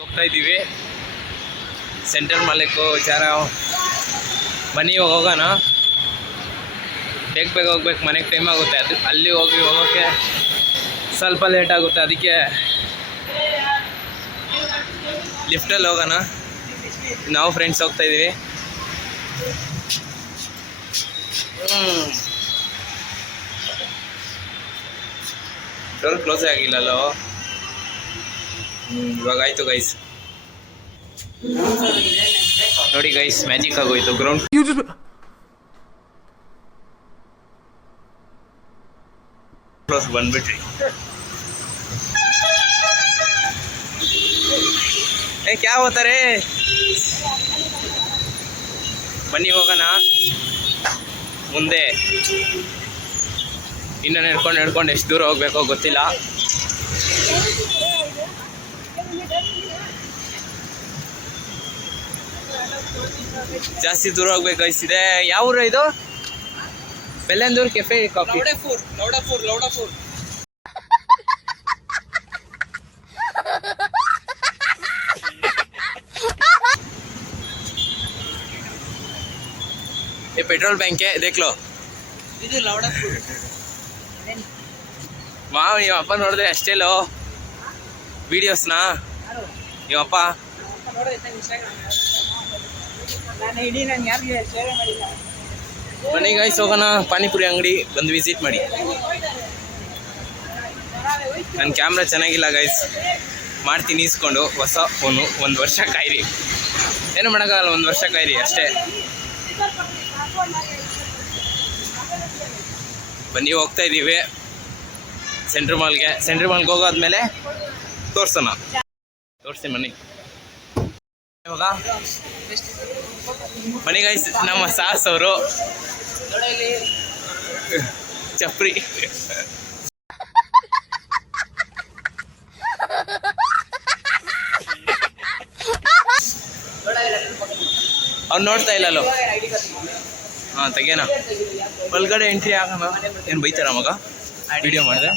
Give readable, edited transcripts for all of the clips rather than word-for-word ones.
ಹೋಗ್ತಾ ಇದ್ದೀವಿ ಸೆಂಟ್ರಲ್ ಮಾಲಿಕ್ಕು ವಿಚಾರ. ಬನ್ನಿ ಹೋಗೋಣ. ಬೇಗ ಹೋಗ್ಬೇಕು, ಮನೆಗೆ ಟೈಮ್ ಆಗುತ್ತೆ. ಅದು ಅಲ್ಲಿ ಹೋಗೋಕ್ಕೆ ಸ್ವಲ್ಪ ಲೇಟ್ ಆಗುತ್ತೆ. ಅದಕ್ಕೆ ಲಿಫ್ಟಲ್ಲಿ ಹೋಗೋಣ. ನಾವು ಫ್ರೆಂಡ್ಸ್ ಹೋಗ್ತಾ ಇದ್ದೀವಿ. ಡೋರ್ ಕ್ಲೋಸೇ ಆಗಿಲ್ಲಲ್ಲೋ. ಇವಾಗ ಆಯ್ತು ಗೈಸ್. ನೋಡಿ ಗೈಸ್, ಮ್ಯಾಜಿಕ್ ಆಗೋಯ್ತು. ಗ್ರೌಂಡ್ ಕ್ಲೋಸ್ ಬಂದ್ಬಿಟ್ರಿ. ಕ್ಯಾ ಹೋಗ್ತಾರೆ? ಬನ್ನಿ ಹೋಗೋಣ ಮುಂದೆ. ಇನ್ನು ನಡ್ಕೊಂಡು ಎಷ್ಟು ದೂರ ಹೋಗ್ಬೇಕೋ ಗೊತ್ತಿಲ್ಲ. ಜಾಸ್ತಿ ದೂರ ಹೋಗ್ಬೇಕು ಗೈಸಿದೆ. ಯಾವ ಊರು ಇದು? ಬೆಲ್ಲಂದೂರ್ ಕೆಫೆ ಕಾಫಿ. ಲೌಡಾಪುರ್. ये पेट्रोल बैंक है, देख लो. ಇದು ಲೌಡಾಪುರ್. ಮಾವ ನೀವಪ್ಪ ನೋಡಿದ್ರೆ ಅಷ್ಟೇ ಲೋ ವಿಡಿಯೋಸ್ನ. ನೀವಪ್ಪ ಮನೆಗೆ ಗೈಸ್ ಹೋಗೋಣ. ಪಾನಿಪುರಿ ಅಂಗಡಿ ಬಂದು ವಿಸಿಟ್ ಮಾಡಿ. ನನ್ನ ಕ್ಯಾಮ್ರಾ ಚೆನ್ನಾಗಿಲ್ಲ ಗೈಸ್, ಮಾಡ್ತೀನಿ ಇಸ್ಕೊಂಡು. ಹೊಸ ಫೋನು. 1 ವರ್ಷ ಕಾಯಿರಿ, ಏನು ಮಾಡೋಕ್ಕಾಗಲ್ಲ. 1 ವರ್ಷ ಕಾಯಿರಿ ಅಷ್ಟೇ. ಬನ್ನಿ ಹೋಗ್ತಾ ಇದ್ದೀವಿ ಸೆಂಟ್ರಲ್ ಮಾಲ್ಗೆ ಹೋಗೋದ್ಮೇಲೆ ತೋರಿಸ್ತೀನಿ ಬನ್ನಿ. ಇವಾಗ ಬನ್ನಿ ಗೈಸ್, ನಮ್ಮ ಸಾಸ್ ಅವರು ಚಪ್ರಿ. ಅವ್ನು ನೋಡ್ತಾ ಇಲ್ಲಲ್ಲೋ. ಹಾಂ ತೆಗಿಯೋಣ. ಒಳಗಡೆ ಎಂಟ್ರಿ ಆಗೋಣ. ಏನು ಬೈತಾರ ಮಗ? ವಿಡಿಯೋ ಮಾಡಿದೆ.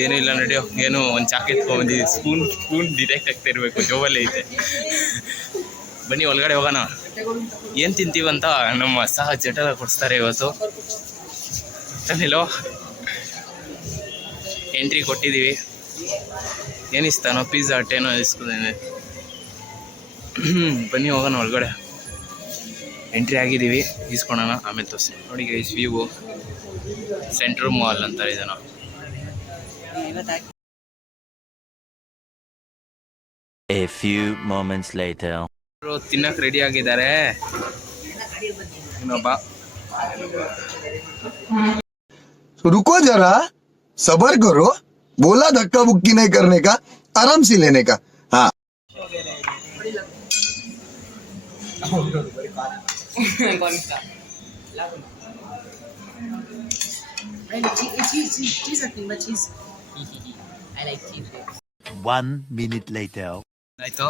ಏನೂ ಇಲ್ಲ ನಡೆಯೋ. ಏನು ಒಂದು ಚಾಕ್ ಎತ್ಕೊಂಡ್ಬಂದಿದ್ದೀವಿ. ಸ್ಪೂನ್ ಡಿಟೆಕ್ಟ್ ಆಗ್ತಾ ಇರಬೇಕು, ಜೋಬಲ್ಲೇ ಐತೆ. ಬನ್ನಿ ಒಳಗಡೆ ಹೋಗೋಣ. ಏನು ತಿಂತೀವಂತ ನಮ್ಮ ಸಹ ಜಟಲ ಕೊಡಿಸ್ತಾರೆ ಇವತ್ತು. ತಾನಿಲ್ಲೋ ಎಂಟ್ರಿ ಕೊಟ್ಟಿದ್ದೀವಿ. ಏನಿಸ್ತಾನೋ ಪಿಜ್ಜಾ ಏನೋ ಇಸ್ಕೊಂಡಿದ್ದೀನಿ. ಬನ್ನಿ ಹೋಗೋಣ ಒಳಗಡೆ. ಎಂಟ್ರಿ ಆಗಿದ್ದೀವಿ, ಈಸ್ಕೊಳೋಣ, ಆಮೇಲೆ ತೋರಿಸಿ. ನೋಡಿ ಗೈಸ್, ವ್ಯೂ ಸೆಂಟ್ರಲ್ ಮಾಲ್ ಅಂತಾರೆ ಇದನ್ನು. A few moments later. ತಿನ್ನಕ್ಕೆ ರೆಡಿ ಆಗಿದ್ದಾರೆ. ಇನ್ನೊಬ್ಬ रुको जरा, सबर करो. बोला धक्का बुक्की नहीं करने का, आराम से लेने का. हाँ One minute later. ಆಯಿತು,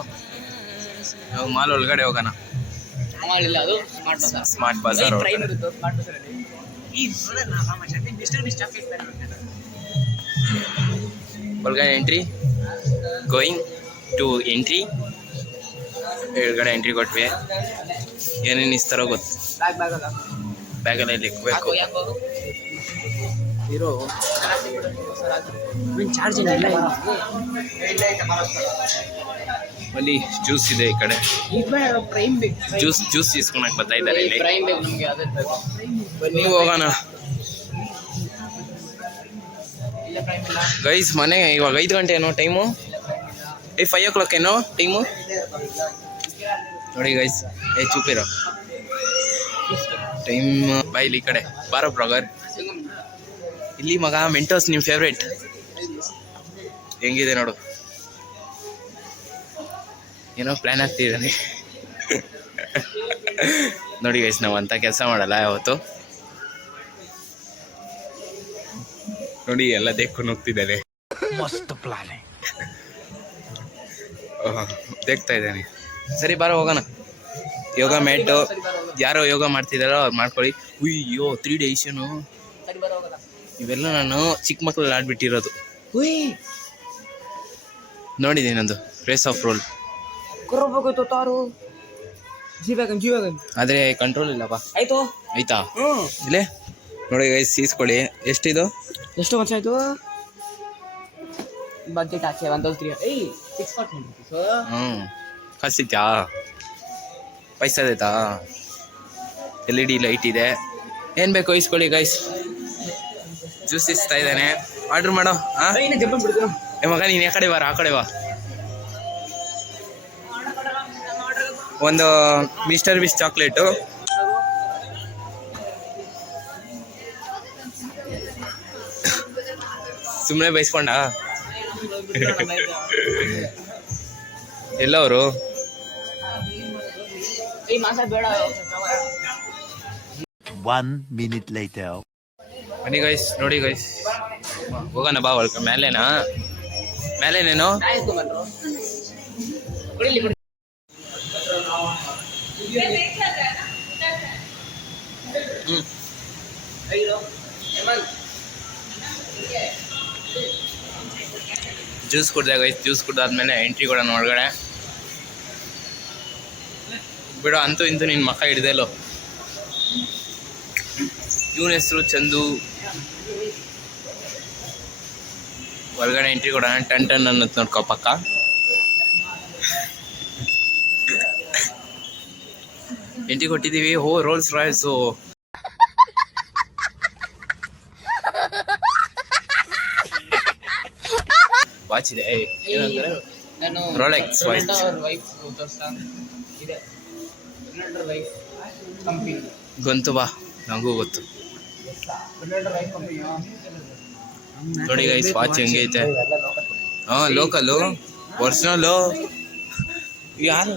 ನಾವು ಮಾಲ್ ಒಳಗಡೆ ಹೋಗೋಣ. ಸ್ಮಾರ್ಟ್ ಬಜಾರ್ ಒಳಗಡೆ ಎಂಟ್ರಿ. Going to entry. ಒಳಗಡೆ ಎಂಟ್ರಿ ಕೊಟ್ವಿ. ಏನೇನು ಇಸ್ತಾರೋ ಗೊತ್ತು. ಬ್ಯಾಗಲ್ಲಿ ಇಕ್ಬೇಕು. ಇರೋ ಅಲ್ಲಿ ಜ್ಯೂಸ್ ಇದೆ. ಈ ಕಡೆ ಜ್ಯೂಸ್ ಇಸ್ಕೊಳಕ್ ಬರ್ತಾ ಇದ್ದಾರೆ ಇಲ್ಲಿ. ಬನ್ನಿ ಹೋಗೋಣ ಗೈಸ್. ಮನೆ ಇವಾಗ 5 ಗಂಟೆ ಏನೋ ಟೈಮು. 5 o'clock ಏನೋ ಟೈಮು. ನೋಡಿ ಗೈಸ್, ಚೂಪಿರೋ ಟೈಮ್. ಬಾಯಿಲಿ ಈ ಕಡೆ ಬಾರೋ ಬ್ಲಾಗರ್. ಇಲ್ಲಿ ಮಗ ಮೆಂಟೋಸ್ ನಿಮ್ಮ ಫೇವ್ರೇಟ್. ಹೆಂಗಿದೆ ನೋಡು. ಏನೋ ಪ್ಲ್ಯಾನ್ ಆಗ್ತಿದ್ದಾನೆ. ನೋಡಿ ಗೈಸ್, ನಾವು ಅಂಥ ಕೆಲಸ ಮಾಡಲ್ಲ ಯಾವತ್ತು. ನೋಡಿ ಎಲ್ಲ ದೇಖ್ಕೊಂಡು ಹೋಗ್ತಿದ್ದಾನೆ. ಮಸ್ತ್ ಪ್ಲಾನಿಂಗ್ ದೇಖ್ತಾ ಇದ್ದಾನೆ. ಸರಿ ಬಾರೋ ಹೋಗೋಣ. ಯೋಗ ಮ್ಯಾಟು ಯಾರೋ ಯೋಗ ಮಾಡ್ತಿದ್ದಾರೋ ಅವ್ರು ಮಾಡ್ಕೊಳ್ಳಿ. ಉಯ್ಯೋ 3 ಡೇಷನು ಇವೆಲ್ಲ ನಾನು ಚಿಕ್ಕ ಮಕ್ಕಳಲ್ಲಿ ಆಡ್ಬಿಟ್ಟಿರೋದು. ನೋಡಿದ್ದೀನಿ ಅದು ರೇಸ್ ಆಫ್ ರೋಲ್, ಕರೋಬೋಗೋಯ್ತು ತಾರು ಜೀವಾಗನ್ ಆದರೆ ಕಂಟ್ರೋಲ್ ಇಲ್ಲಪ್ಪ. ಆಯ್ತು. ಆಯ್ತಾ ಇಲ್ಲೇ ನೋಡಿ ಗೈಸ್, ಈಸ್ಕೊಳ್ಳಿ. ಎಷ್ಟಿದು? ಎಷ್ಟು ವರ್ಷ ಆಯ್ತು? ಬಜೆಟ್ ಆಚೆ 1,300. 640 ಹ್ಞೂ ಕಸಿತ್ಯಾ ಪೈಸದೈತಾ? LED ಲೈಟ್ ಇದೆ. ಏನು ಬೇಕು ಇಸ್ಕೊಳ್ಳಿ ಗೈಸ್. ಜ್ಯೂಸ್ ಇಸ್ತಾ ಇದ್ದಾನೆ, ಆರ್ಡ್ರ್ ಮಾಡೋ. ಹಾಂ ಏ ಮಗ, ನೀನು ಆ ಕಡೆ ಬಾರ, ಆ ಕಡೆ ಬಾ. ಒಂದು ಮಿಸ್ಟರ್ ಬಿಸ್ ಚಾಕ್ಲೇಟು, ಸುಮ್ಮನೆ ಬೈಸ್ಕೊಂಡ ಎಲ್ಲವರು. ಬೇಡ. 1 minute later. ಬನ್ನಿ ಗೈಸ್, ನೋಡಿ ಗೈಸ್, ಹೋಗೋಣ ಬಾ. ಒಳಗೆ ಮೇಲೇನಾ? ಮೇಲೇನೇನು? ಜ್ಯೂಸ್ ಕುಡ್ದೆ ಗೈಸ್. ಜ್ಯೂಸ್ ಕುಡ್ದಾದ್ಮೇಲೆ ಎಂಟ್ರಿ ಕೊಡೋಣ ಒಳಗಡೆ. ಬಿಡೋ, ಅಂತೂ ಇಂತೂ ನಿನ್ನ ಮಕ್ಕ ಹಿಡ್ದೆಲ್ಲೋ. ಇವನ ಹೆಸರು ಚಂದು. ಒಳಗಡೆ ಎಂಟ್ರಿ ಕೊಡೋಣ. ಟನ್ ಟನ್ ಅನ್ನೋದು ನೋಡ್ಕೋ ಪಕ್ಕ. ಎಂಟ್ರಿ ಕೊಟ್ಟಿದ್ದೀವಿ. Rolls Royce. ವಾಚ್ ಇದೆ. Rolex watch. ಗೊತ್ತು ಬಾ, ನನಗೂ ಗೊತ್ತು. ನೋಡಿ ಗೈಸ್, ವಾಚ್ ಹೆಂಗೈತೆ. ಹಾಂ, ಲೋಕಲ್ಲು, ಒರಿಜಿನಲ್ಲು. ಯಾರು?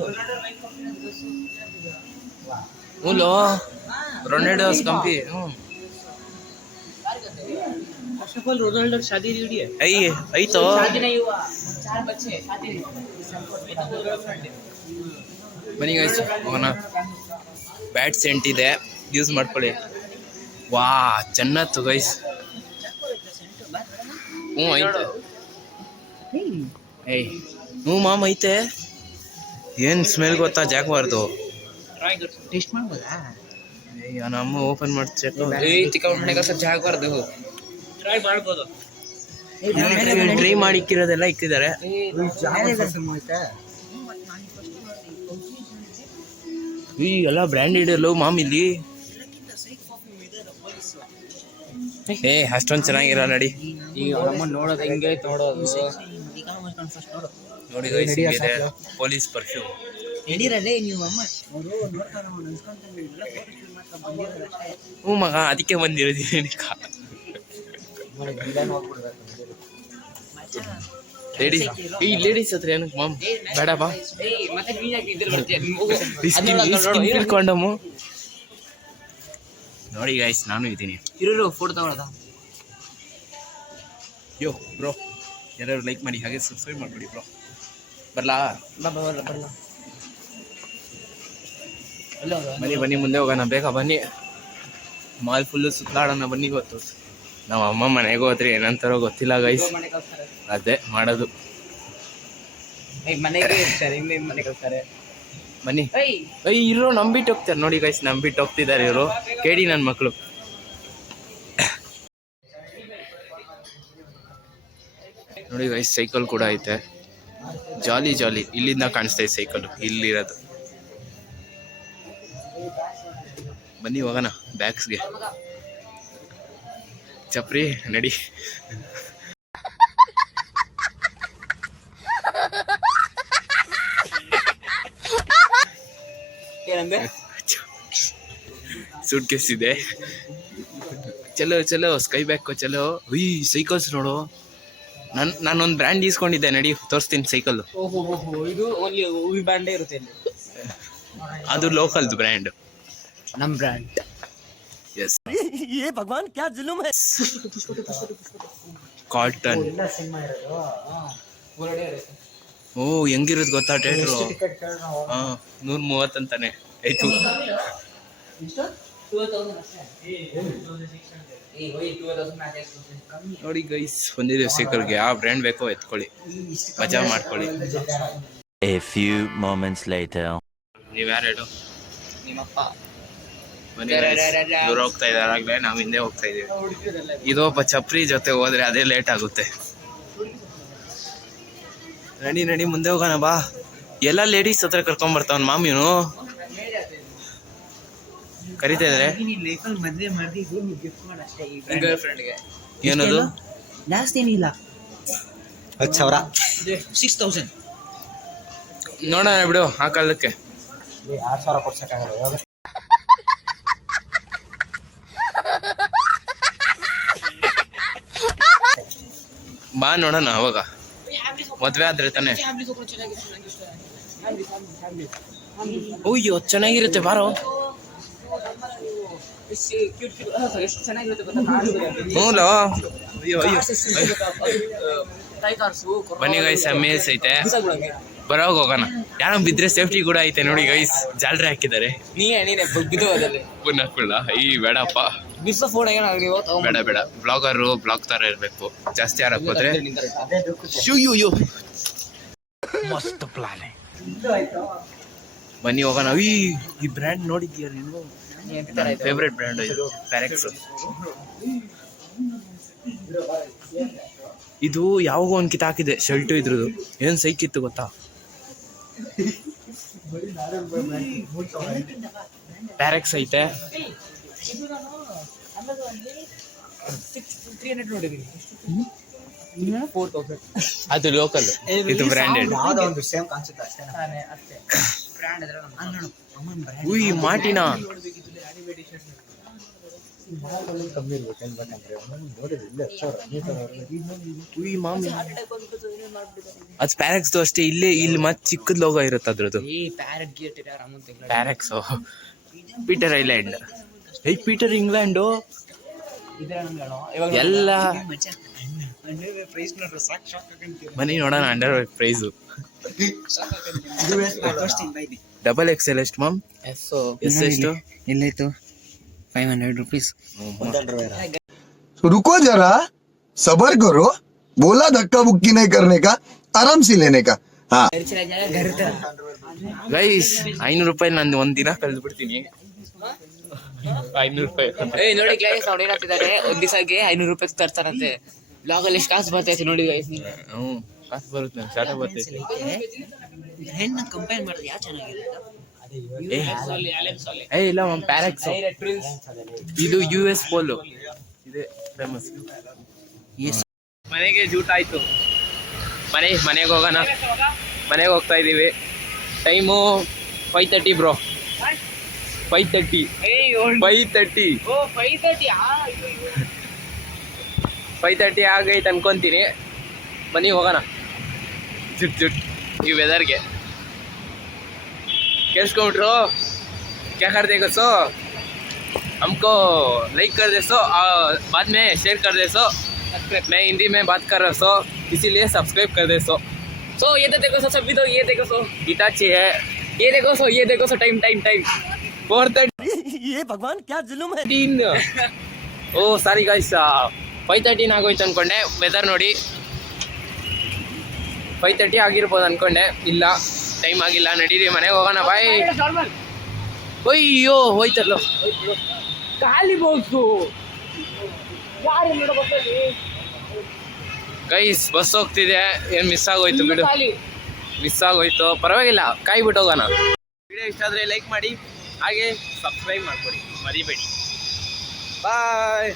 ಹ್ಞೂ, ರೊನಾಲ್ಡೋ ಕಂಪಿ. ಹ್ಞೂ, रोनाल्डो शादी लीडी है। ಐತೋ शादी नहीं हुआ, 4 बच्चे, शादी नहीं। ಬನ್ನಿ ಗೈಸ್, ಹೋಗೋಣ. ಬ್ಯಾಟ್ ಸೆಂಟ್ ಇದೆ, ಯೂಸ್ ಮಾಡ್ಕೊಳ್ಳಿ. ವಾ, ಚೆನ್ನಾಗಿತ್ತು ಗೈಸ್. ಹ್ಞೂ ಐತೆ. ಹ್ಞೂ ಮಾಮ್ ಐತೆ. ಏನು ಸ್ಮೆಲ್ ಗೊತ್ತಾ? ಜಾಕ್ಬಾರ್ದು. ಟೇಸ್ಟ್ ಮಾಡ್ಬೋದಾ? ನಮ್ಮ ಓಪನ್ ಮಾಡ್ತೀವಿ. ಚಿಕನ್ ಮನೆಗೆ ಸ್ವಲ್ಪ ಜಾಗಬಾರ್ದು. ಟ್ರೈ ಮಾಡ್ಬೋದು. ಟ್ರೈ ಮಾಡಿ ಇಕ್ಕಿರೋದೆಲ್ಲ ಇಕ್ಕಿದ್ದಾರೆ. ಈ ಎಲ್ಲ ಬ್ರ್ಯಾಂಡೆಡ್ ಎಲ್ಲೋ ಮಾಮ್ ಇಲ್ಲಿ. ಅಷ್ಟೊಂದು ಚೆನ್ನಾಗಿರೋ ನಡಿ. ಈಗ ನೋಡೋದು ಹೆಂಗೆ ನೋಡೋದು. ನೋಡಿ ಗೈಸ್, ಇದೆ ಪೊಲೀಸ್ ಪರ್ಫ್ಯೂಮ್. ಹ್ಞೂ ಮಗ, ಅದಕ್ಕೆ ಬಂದಿರೋದೀನಿ. ಲೇಡೀಸ್ ಹತ್ರ ಏನಕ್ಕೆ ಮಾಮ್? ಬೇಡ ಬಾ. ಕೊಂಡಮು ನೋಡಿ ಗೈಸ್, ನಾನು ಇದ್ದೀನಿ. ಇರೋ ಫೋಟೋ ತಗೊಳ್ಳೋದ? ಯೋ ಬ್ರೋ, ಯಾರು ಲೈಕ್ ಮಾಡಿ, ಹಾಗೆ ಸಬ್ಸ್ಕ್ರೈಬ್ ಮಾಡ್ಬಿಡಿ ಬ್ರೋ. ಬರ್ಲಾ? ಬನ್ನಿ ಬನ್ನಿ, ಮುಂದೆ ಹೋಗೋಣ. ಬೇಗ ಬನ್ನಿ. ಮಾಲ್ ಫುಲ್ಲು ಸುತ್ತಾಡೋಣ ಬನ್ನಿ. ಗೊತ್ತು, ನಾವು ಅಮ್ಮ ಮನೆಗೆ ಹೋದ್ರಿ ಏನಂತಾರೋ ಗೊತ್ತಿಲ್ಲ ಗೈಸ್. ಅದೇ ಮಾಡೋದು. ಮನೆಗೆ ಇರ್ತಾರೆ, ಇನ್ನೇನು ಮನೆಗೆ ಹೋಗ್ತಾರೆ. ಬನ್ನಿ. ಇರೋ ನಂಬಿಟ್ಟು ಹೋಗ್ತಾರೆ ನೋಡಿ ಗೈಸ್, ನಂಬಿಟ್ಟು ಹೋಗ್ತಿದ್ದಾರೆ ಇವರು. ಕೇಳಿ ನನ್ನ ಮಕ್ಕಳು. ನೋಡಿ ಗೈಸ್, ಸೈಕಲ್ ಕೂಡ ಐತೆ. ಜಾಲಿ ಜಾಲಿ. ಇಲ್ಲಿಂದ ಕಾಣಿಸ್ತೈತೆ ಸೈಕಲ್, ಇಲ್ಲಿರೋದು. ಬನ್ನಿ ಹೋಗೋಣ ಬ್ಯಾಗ್ಸ್ಗೆ. ಚಪ್ರಿ ನಡಿ. ಸೂಟ್ ಕೇಸ್ ಇದೆ. ಚಲೋ ಚಲೋ, ಸ್ಕೈ ಬ್ಯಾಕ್ ಚಲೋ. ಸೈಕಲ್ಸ್ ನೋಡು. ನಾನೊಂದು ಬ್ರ್ಯಾಂಡ್ ಈಸ್ಕೊಂಡಿದ್ದೆ, ನಡಿ ತೋರಿಸ್ತೀನಿ ಸೈಕಲ್. ಇದು ಓನ್ಲಿ ಹೂವಿ ಬ್ರ್ಯಾಂಡೇ ಇರುತ್ತೆ ಇಲ್ಲಿ. ಅದು ಲೋಕಲ್ದು ಬ್ರ್ಯಾಂಡ್. ನಮ್ಮ ಬ್ರ್ಯಾಂಡ್. ಎಸ್. ये भगवान क्या जुल्म है. ಕಾಟನ್. ಓ, ಹೆಂಗಿರೋದು ಗೊತ್ತಾ ಥಿಯೇಟ್ರು? ಹಾಂ, 130 ಅಂತಾನೆ ಆಯ್ತು. ನೋಡಿ ಗೈಸ್ ಬಂದಿದೆ ಸೈಕಲ್ಗೆ. ಯಾವ ಬ್ರ್ಯಾಂಡ್ ಬೇಕೋ ಎತ್ಕೊಳ್ಳಿ, ಮಜಾ ಮಾಡ್ಕೊಳ್ಳಿ. A few moments later. ನೀವು ಯಾರು ಹೇಳು? ನಿಮ್ಮಪ್ಪ. ಬನ್ನಿ guys, ಇವ್ರು ಹೋಗ್ತಾ ಇದಾರೆ, ಆಗ್ಲೇ ನಾವು ಹಿಂದೆ ಹೋಗ್ತಾ ಇದೀವಿ. ಇದೊಬ್ಬ ಚಪ್ರಿ ಜೊತೆ ಹೋದ್ರೆ ಅದೇ ಲೇಟ್ ಆಗುತ್ತೆ. ನಡಿ ನಡಿ ಮುಂದೆ ಹೋಗೋಣ ಬಾ. ಎಲ್ಲ ಲೇಡೀಸ್ ಹತ್ರ ಕರ್ಕೊಂಡ್ ಬರ್ತಾವನ್ ಮಾಮಿನು ಕರಿತಾ ಇದಾರೆ. ಮದ್ವೆ ಮಾಡಿದ್ದು ಗಿಫ್ಟ್ ಮಾಡಿ ಅಷ್ಟೇ ಗರ್ಲ್ ಫ್ರೆಂಡ್ಗೆ. ಏನದು? ಜಾಸ್ತಿ ಏನಿಲ್ಲ, 10,000. 6,000. ನೋಡೋಣ ಬಿಡು ಆ ಕಾಲಕ್ಕೆ. 6,000 ಕೊಡ್ಸಕ್ಕಾಗಲ್ಲ. ಬಾ ನೋಡೋಣ ಅವಾಗ ಮದ್ವೆ ಆದ್ರೆ ತಾನೆ. ಅಯ್ಯೋ ಚೆನ್ನಾಗಿರುತ್ತೆ ಬಾರೋ. ಎಷ್ಟು ಚೆನ್ನಾಗಿರುತ್ತೆ ಗೊತ್ತಾ? ಹ್ಞೂ ಅಯ್ಯೋ ಅಯ್ಯೋ. ಬನ್ನಿ ಗೈಸ್, ಅಮೇಸ್ ಐತೆ, ಬರೋಗ ಹೋಗೋಣ. ಯಾರೋ ಬಿದ್ರೆ ಸೇಫ್ಟಿ ಕೂಡ ಐತೆ ನೋಡಿ ಗೈಸ್. ಜಾಲ್ರಿ ಹಾಕಿದ್ದಾರೆ. ನೀನೇ ಬಿದ್ದು ಅದಲ್ಲಿ ಪುನಃ ಈ ಬೇಡಪ್ಪ, ಬಿಸ್ಸ ಫೋನ್ ಬೇಡ ಬೇಡ. ಬ್ಲಾಗ್ ತರ ಇರ್ಬೇಕು. ಜಾಸ್ತಿ ಯಾರು ಹಾಕೋದ್ರೆ ಮಸ್ತ್ ಪ್ಲಾನ್. ಬನ್ನಿ ಹೋಗೋಣ. ಈ ಬ್ರ್ಯಾಂಡ್ ನೋಡಿದ್ಯಾ ನೀನು? ಫೇವ್ರೆಟ್ ಬ್ರ್ಯಾಂಡ್ ಇದು, ಪ್ಯಾರೆಕ್ಸ್. ಇದು ಯಾವಾಗ ಒಂದ್ ಕಿತ್ ಹಾಕಿದೆ ಶರ್ಟು ಇದ್ರದ್ದು. ಏನ್ ಸೈಕಿತ್ತು ಗೊತ್ತಾ? ಪ್ಯಾರೆಕ್ಸ್ ಐತೆ. ಅದು ಲೋಕಲ್, ಇದು ಬ್ರ್ಯಾಂಡೆಡ್. ಉಯ್ ಮಾಟಿನ ಉಯ್ ಮಾಮಿ. ಅದು ಪ್ಯಾರೆಕ್ಸ್ ಅಷ್ಟೇ. ಇಲ್ಲಿ ಮತ್ತೆ ಚಿಕ್ಕದ್ ಲೋಗೋ ಇರುತ್ತೆ ಅದ್ರದ್ದು. ಪ್ಯಾರೆಕ್ಸ್ ಪೀಟರ್ ಐಲ್ಯಾಂಡ್. ಪೀಟರ್ ಇಂಗ್ಲೆಂಡು ಎಲ್ಲ. ಬನ್ನಿ ನೋಡೋಣ ಅಂಡರ್ ಪ್ರೈಸು. XXL ಎಷ್ಟು ಮಾಮ್? ಎಸ್ ಎಷ್ಟು? ಎಲ್ಲಾಯ್ತು? 500 rupees. रुको जरा, सबर करो. बोला धक्का बुक्की नहीं करने का, आराम से लेने का. हाँ ಗೈಸ್ 500 ರೂಪಾಯಿ ನಾನು ಒಂದ್ ದಿನ ಕಳೆದು ಬಿಡ್ತೀನಿ. 500 ರೂಪಾಯಿ ನೋಡಿ ಗೈಸ್, ಅವ್ರು ಏನಾಗ್ತಿದ್ದಾರೆ, ಒಂದ್ ದಿವಸಕ್ಕೆ 500 ರೂಪಾಯಿ ತರ್ತಾರಂತೆ. ಬ್ಲಾಗ್ ಅಲ್ಲಿ ಎಷ್ಟು ಕಾಸು ಬರ್ತೈತೆ ನೋಡಿ ಗೈಸ್. ಹ್ಞೂ ಕಾಸು ಬರುತ್ತೆ, ಸ್ಟಾರ್ಟ್ ಬರ್ತೈತೆ. ಹೆಣ್ಣು ಕಂಪೇರ್ ಮಾಡಿದ್ರೆ ಯಾವ ಚೆನ್ನಾಗಿದೆ? ಇಲ್ಲ ಮ್ಯಾಮ್, ಪ್ಯಾರೆಕ್ಸ್. ಇದು US ಪೋಲು ಇದೆ ಫೇಮಸ್. ಮನೆಗೆ ಜೂಟ್ ಆಯ್ತು. ಮನೆಗೆ ಹೋಗೋಣ. ಮನೆಗೆ ಹೋಗ್ತಾ ಇದೀವಿ. Time 5:30 bro. 5:30 5:30 ಆಗೈತೆ ಅನ್ಕೊಂತೀನಿ. ಬನ್ನಿ ಹೋಗೋಣ. ಜುಟ್ ಈ ವೆದರ್ಗೆ ಕೇಳಿಸ್ಕೊಂಬಿಟ್ರು. क्या कर देगा सो हमको लाइक कर दे सो, बाद में शेयर कर दे सो. मैं हिंदी में बात कर रहा सो, इसीलिए सब्सक्राइब कर दे सो. ये तो देखो सभी तो ये देखो सो इटाची है. ये देखो सो टाइम 4:13. ये भगवान क्या जुलुम है. ಓ ಸಾರಿ ಗೈಸ್, 5:13 ಆಗೋಯ್ತು ಅನ್ಕೊಂಡೆ. ವೆದರ್ ನೋಡಿ 5:30 ಆಗಿರ್ಬೋದು ಅನ್ಕೊಂಡೆ. ಇಲ್ಲ, ಟೈಮ್ ಆಗಿಲ್ಲ. ನಡೀರಿ ಮನೆಗೆ ಹೋಗೋಣ. ಬಾಯ್. ಅಯ್ಯೋ ಹೋಯ್ತಲ್ಲ ಖಾಲಿ ಬೋಸು. ಗೈಸ್ ಬಸ್ ಹೋಗ್ತಿದೆ. ಏನು ಮಿಸ್ ಆಗೋಯ್ತು ಬಿಡು, ಮಿಸ್ ಆಗೋಯ್ತು. ಪರವಾಗಿಲ್ಲ, ಕಾಯ್ಬಿಟ್ಟು ಹೋಗೋಣ. ವಿಡಿಯೋ ಇಷ್ಟ ಆದರೆ ಲೈಕ್ ಮಾಡಿ, ಹಾಗೆ ಸಬ್ಸ್ಕ್ರೈಬ್ ಮಾಡ್ಕೊಡಿ, ಮರಿಬೇಡಿ. ಬಾಯ್.